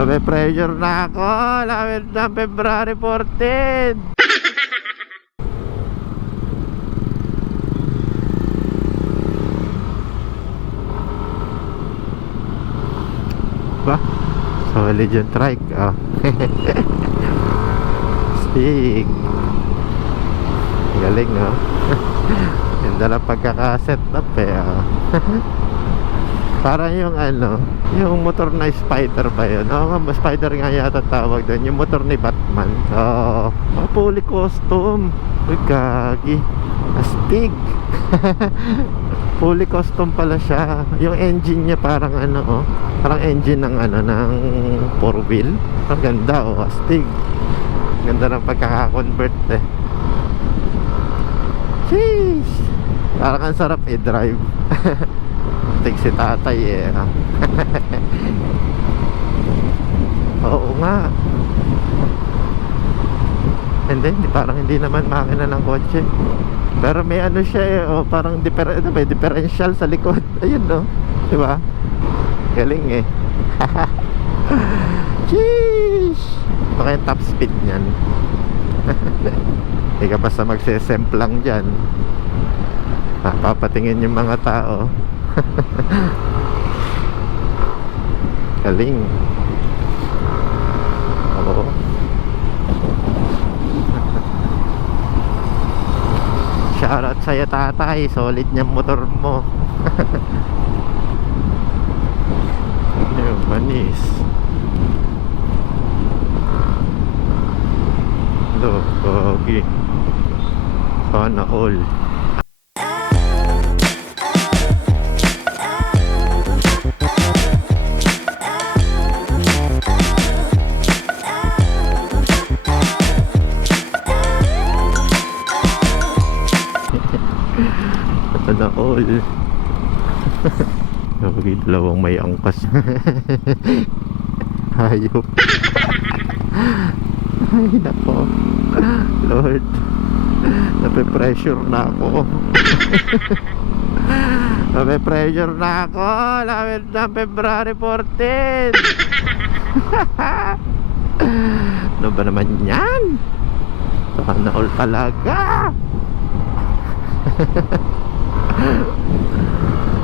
May pressure na ako. Lapit na February 14. Ba? Solid yung trike. Oh. Stick. Galing, no? Ganda lang pagkakaset up eh. Oh. Parang yung ano, yung motor na Spider ba yun? Oo nga, Spider nga yata tawag doon. Yung motor ni Batman. So, fully custom. Uy, gagi. Astig. Fully custom pala siya. Yung engine niya parang ano, oh. Parang engine ng ano, ng 4-wheel. Ang ganda, oh. Astig. Ganda ng pagkaka-convert eh. Sheesh. Parang ang sarap i-drive. Tig si tatay eh. Oo nga. And then parang hindi naman makina ng kotse. Pero may ano siya eh, oh, parang may differential sa likod. Ayun no, di ba? Galing eh. Sheesh. Ito kaya top speed niyan. Hindi ka basta magsesemplang dyan. Papatingin yung mga tao. Galing. Oo. Shoutout sa'yo tatay. Solid niyang motor mo. Yung manis. Hello, gogi. Sana all. Na all. Okay, dalawang may angkas. Hayop. Ay nako, Lord, nape-pressure na ako. Nape-pressure na ako. Lapit na February 14. Ano ba naman yan? Sana all talaga.